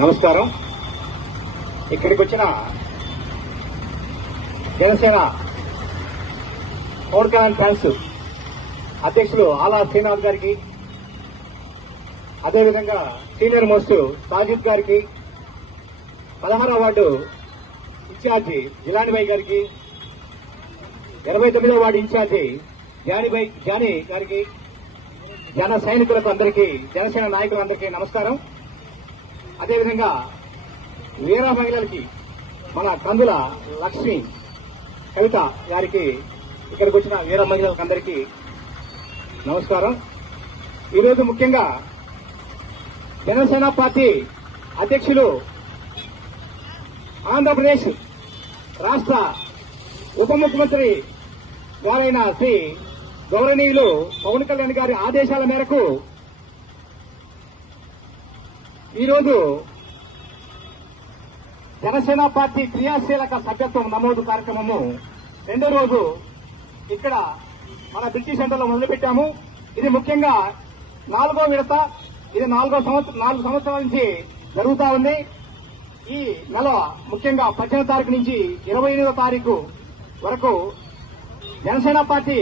నమస్కారం. ఇక్కడికి వచ్చిన జనసేన పవన్ కళ్యాణ్ ఫ్యాన్స్ అధ్యక్షులు ఆలా శ్రీనాథ్ గారికి, అదేవిధంగా సీనియర్ మోస్ట్ సాజిద్ గారికి, 16వ వార్డు ఇన్ఛార్జి జిలానిబాయి గారికి, 29వ వార్డు ఇన్ఛార్జి జానీ గారికి, జన సైనికులకు అందరికీ, జనసేన నాయకులందరికీ నమస్కారం. అదేవిధంగా వీర మహిళలకి మన కందుల లక్ష్మి కవిత గారికి, ఇక్కడికి వచ్చిన వీర మహిళలకు అందరికీ నమస్కారం. ఈరోజు ముఖ్యంగా జనసేన పార్టీ అధ్యక్షులు, ఆంధ్రప్రదేశ్ రాష్ట్ర ఉప ముఖ్యమంత్రి గారైన శ్రీ గౌరవనీయులు పవన్ కళ్యాణ్ గారి ఆదేశాల మేరకు ఈరోజు జనసేన పార్టీ క్రియాశీలక సభ్యత్వం నమోదు కార్యక్రమము రెండో రోజు ఇక్కడ మన బ్రిటిష్ సెంటర్లో మొదలుపెట్టాము. ఇది ముఖ్యంగా 4వ విడత. ఇది 4 సంవత్సరాల నుంచి జరుగుతా ఉంది. ఈ నెల ముఖ్యంగా 18వ తారీఖు నుంచి 28వ తారీఖు వరకు జనసేన పార్టీ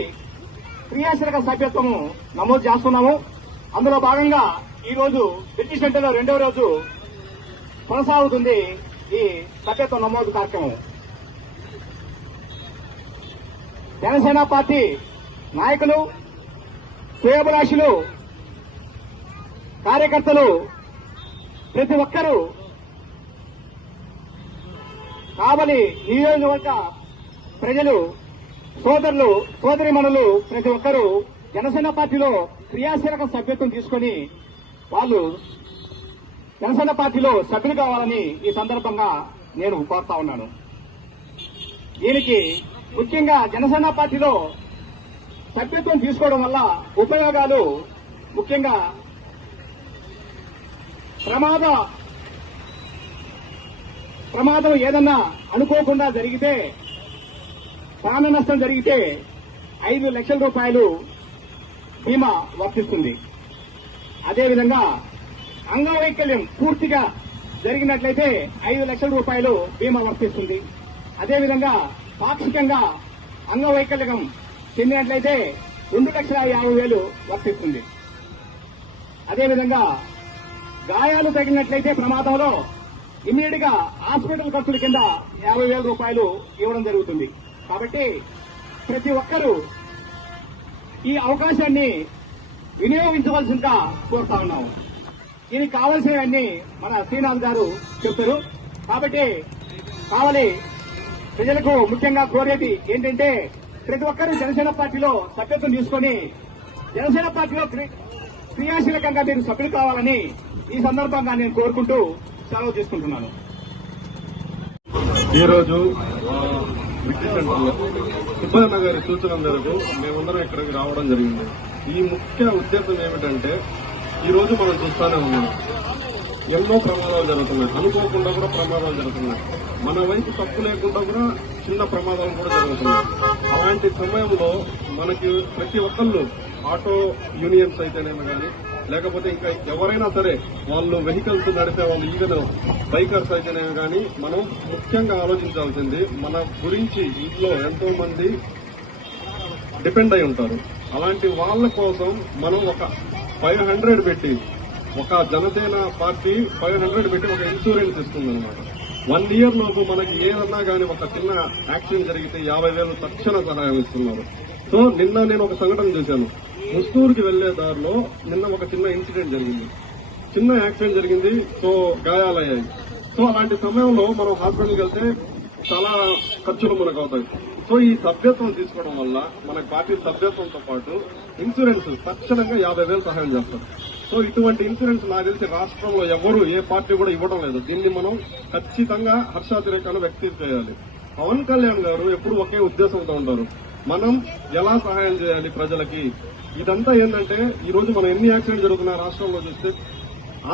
క్రియాశీలక సభ్యత్వము నమోదు చేస్తున్నాము. అందులో భాగంగా ఈ రోజు బ్రిటిష్ సెంటర్లో రెండవ రోజు కొనసాగుతుంది ఈ సభ్యత్వ నమోదు కార్యక్రమం. జనసేన పార్టీ నాయకులు, శ్రేయోభిలాషులు, కార్యకర్తలు ప్రతి ఒక్కరూ, కావలి నియోజకవర్గ ప్రజలు, సోదరులు, సోదరిమణులు ప్రతి ఒక్కరూ జనసేన పార్టీలో క్రియాశీలక సభ్యత్వం తీసుకుని వాళ్ళు జనసేన పార్టీలో సభ్యులు కావాలని ఈ సందర్భంగా నేను కోరుతా ఉన్నాను. దీనికి ముఖ్యంగా జనసేన పార్టీలో సభ్యత్వం తీసుకోవడం వల్ల ఉపయోగాలు, ముఖ్యంగా ప్రమాదం ఏదన్నా అనుకోకుండా జరిగితే, ప్రాణ నష్టం జరిగితే 5 లక్షల రూపాయలు బీమా వర్తిస్తుంది. అదేవిధంగా అంగవైకల్యం పూర్తిగా జరిగినట్లయితే 5 లక్షల రూపాయలు బీమా వర్తిస్తుంది. అదేవిధంగా పాక్షికంగా అంగవైకల్యం చెందినట్లయితే 2,50,000 వర్తిస్తుంది. అదేవిధంగా గాయాలు తగిలినట్లయితే ప్రమాదంలో ఇమ్మీడియట్ గా హాస్పిటల్ ఖర్చుల కింద 50,000 రూపాయలు ఇవ్వడం జరుగుతుంది. కాబట్టి ప్రతి ఒక్కరూ ఈ అవకాశాన్ని వినియోగించవలసిందిగా కోరుతా ఉన్నాము. దీనికి కావాల్సినవన్నీ మన శ్రీనాథ్ గారు చెప్తారు. కాబట్టి కావాలి ప్రజలకు ముఖ్యంగా కోరేది ఏంటంటే, ప్రతి ఒక్కరూ జనసేన పార్టీలో సభ్యత్వం తీసుకుని జనసేన పార్టీలో క్రియాశీలకంగా మీరు సభ్యులు కావాలని ఈ సందర్భంగా నేను కోరుకుంటూ సెలవు తీసుకుంటున్నాను. ఈరోజు బ్రిటిష్ సెంటర్లో సుబ్బయ్య గారి సూచన మేరకు మేమందరం ఇక్కడికి రావడం జరిగింది. ఈ ముఖ్య ఉద్దేశం ఏమిటంటే, ఈ రోజు మనం చూస్తూనే ఉన్నాం, ఎన్నో ప్రమాదాలు జరుగుతున్నాయి. అనుకోకుండా కూడా ప్రమాదాలు జరుగుతున్నాయి. మన వైపు తప్పు లేకుండా కూడా చిన్న ప్రమాదాలు కూడా జరుగుతున్నాయి. అలాంటి సమయంలో మనకి ప్రతి ఒక్కళ్ళు, ఆటో యూనియన్స్ అయితేనేమి కానీ, లేకపోతే ఇంకా ఎవరైనా సరే వాళ్ళు వెహికల్స్ నడిపే వాళ్ళు, ఈవెన్ బైకర్స్ అయితేనేమి కానీ, మనం ముఖ్యంగా ఆలోచించాల్సింది మన గురించి ఇంట్లో ఎంతో మంది డిపెండ్ అయి ఉంటారు. అలాంటి వాళ్ళ కోసం మనం ఒక 500 పెట్టి, ఒక జనసేన పార్టీ 500 పెట్టి ఒక ఇన్సూరెన్స్ ఇస్తుందన్నమాట. 1 ఇయర్ లోపు మనకి ఏదన్నా కానీ ఒక చిన్న యాక్సిడెంట్ జరిగితే 50,000 తక్షణ సహాయం ఇస్తున్నారు. సో నిన్న నేను ఒక సంఘటన చూశాను. ముస్తూరుకి వెళ్లే దారిలో నిన్న ఒక చిన్న ఇన్సిడెంట్ జరిగింది, చిన్న యాక్సిడెంట్ జరిగింది. సో గాయాలయ్యాయి. సో అలాంటి సమయంలో మనం హాస్పిటల్కి వెళ్తే చాలా ఖర్చులు మనకు అవుతాయి. సో ఈ సభ్యత్వం తీసుకోవడం వల్ల మన పార్టీ సభ్యత్వంతో పాటు ఇన్సూరెన్స్ తక్షణంగా 50,000 సహాయం చేస్తారు. సో ఇటువంటి ఇన్సూరెన్స్ నాకు తెలిసి రాష్ట్రంలో ఎవరు, ఏ పార్టీ కూడా ఇవ్వడం లేదు. దీన్ని మనం ఖచ్చితంగా హర్షాతిరేకాలు వ్యక్తం చేయాలి. పవన్ కళ్యాణ్ గారు ఎప్పుడు ఒకే ఉద్దేశంతో ఉంటారు, మనం ఎలా సహాయం చేయాలి ప్రజలకి. ఇదంతా ఏంటంటే, ఈ రోజు మనం ఎన్ని యాక్సిడెంట్ జరుగుతున్నాయి రాష్ట్రంలో చూస్తే,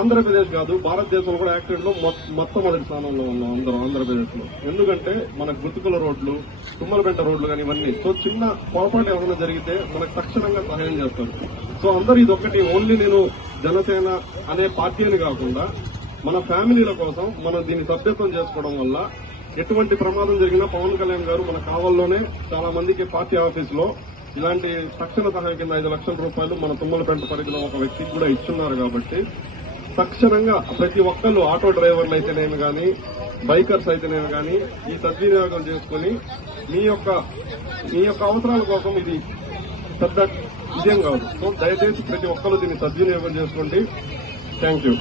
ఆంధ్రప్రదేశ్ కాదు భారతదేశంలో కూడా యాక్సిడెంట్ లో మొట్టమొదటి స్థానంలో ఉన్నాం అందరం ఆంధ్రప్రదేశ్ లో. ఎందుకంటే మన గుర్తుకుల రోడ్లు, తుమ్మలపెంట రోడ్లు కానీ ఇవన్నీ. సో చిన్న పొరపాటు ఏమైనా జరిగితే మనకు తక్షణంగా సహాయం చేస్తారు. సో అందరూ ఇదొక్కటి, ఓన్లీ నేను జనసేన అనే పార్టీని కాకుండా మన ఫ్యామిలీల కోసం మనం దీన్ని సభ్యత్వం చేసుకోవడం వల్ల ఎటువంటి ప్రమాదం జరిగినా పవన్ కళ్యాణ్ గారు మన కావల్లోనే చాలా మందికి పార్టీ ఆఫీస్ లో ఇలాంటి తక్షణ సహాయం కింద 5 లక్షల రూపాయలు మన తుమ్మలపేంట పరిధిలో ఒక వ్యక్తికి కూడా ఇచ్చున్నారు. కాబట్టి తక్షణంగా ప్రతి ఒక్కళ్ళు ఆటో డ్రైవర్లు అయితేనేమి కానీ బైకర్స్ అయితేనేమి కానీ ఈ సద్వినియోగం చేసుకుని మీ యొక్క అవసరాల కోసం ఇది పెద్ద విజయం కాదు. సో దయచేసి ప్రతి ఒక్కరు దీన్ని సద్వినియోగం చేసుకోండి. Thank you.